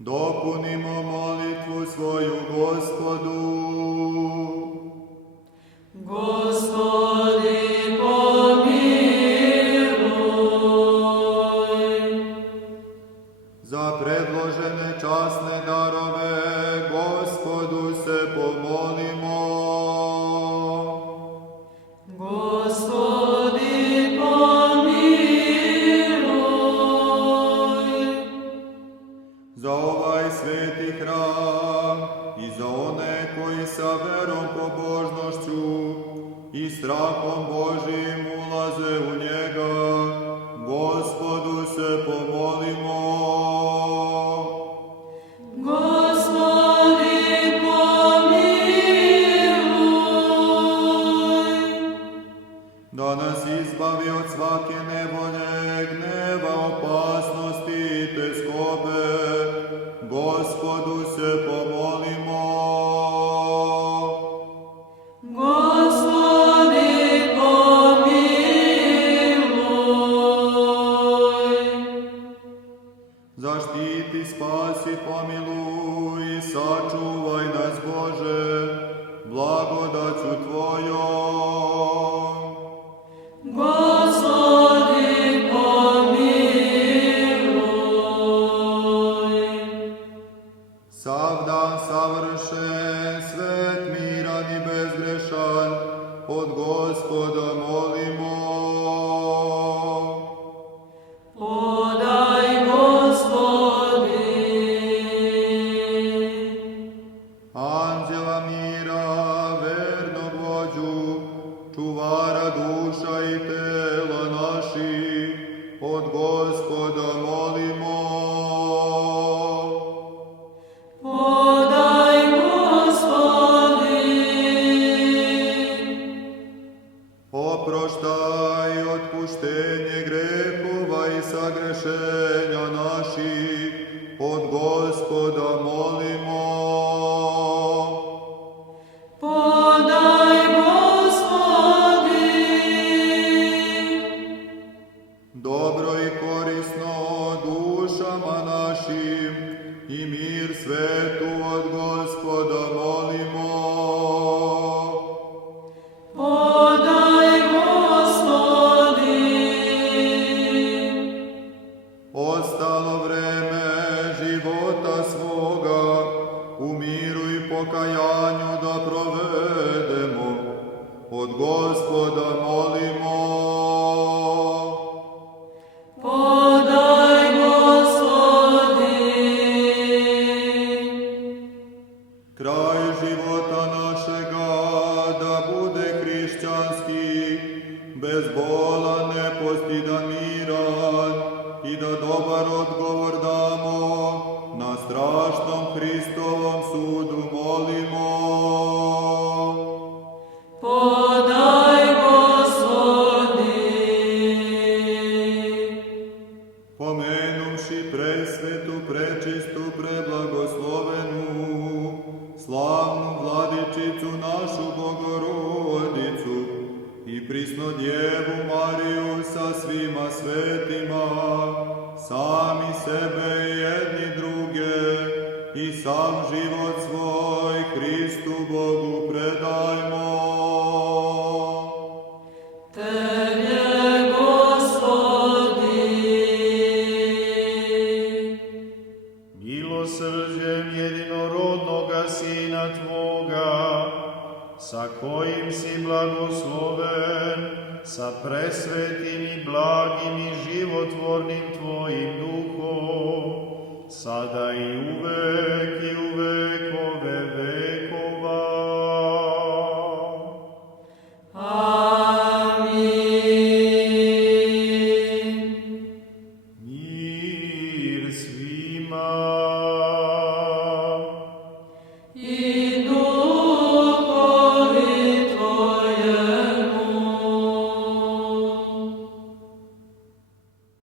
Dopunimo molitvu svoju Gospodu. Gospodi, pomiluj. Za predložene časne darove Gospodu se pomolimo. Gospodi, pomiluj. Za ovaj sveti hram i za one koji sa verom, pobožnošću i strahom Božijim ulaze u njega, Gospodu se pomolimo. Gospodi, pomiluj. Da nas izbavi od svake nevolje, gneva, opasnosti i teskobe, Gospodu se pomolimo. Gospodi, pomiluj. Zaštiti, spasi, pomiluj i sačuvaj nas, Bože, blagodaću Tvojom. Gospodi, pomiluj. Sav dan savršen, svet, miran i bezgrešan, od Gospoda molimo. Podaj, Gospodi. Anđela mira, vernog vođu, čuvara duša i tela naših, od Gospoda molimo. Podaj, Gospodi. Oproštaj otpuštenje grehova i sagrešenja naših, od Gospoda molimo. Podaj, Gospodi. Dobro i korisno dušama našim i mir svetu od Gospoda molimo. Podaj, Gospodi. Ostalo vreme života svoga u miru i pokajanju da provedemo, od Gospoda molimo. Podaj, Gospodi. Kraj života našega da bude hrišćanski, bezbolan, nepostidan, miran i da dobar odgovor damo na strašnom Hristovom sudu molimo. Podaj, Gospodi. Pomenuvši presvetu, prečistu, preblagoslovenu, slavnu Vladičicu našu Bogorodicu i prisnu Djevu Mariju sa svima svetima, sami sebe i jedni druge i sam život svoj Hristu Bogu predajmo. Tebe, Gospodi. Milosrđem jedinorodnoga Sina Tvoga, sa kojim si blagosloven, sa presvetim i blagim i životvornim Tvojim Duhom, sada i uvek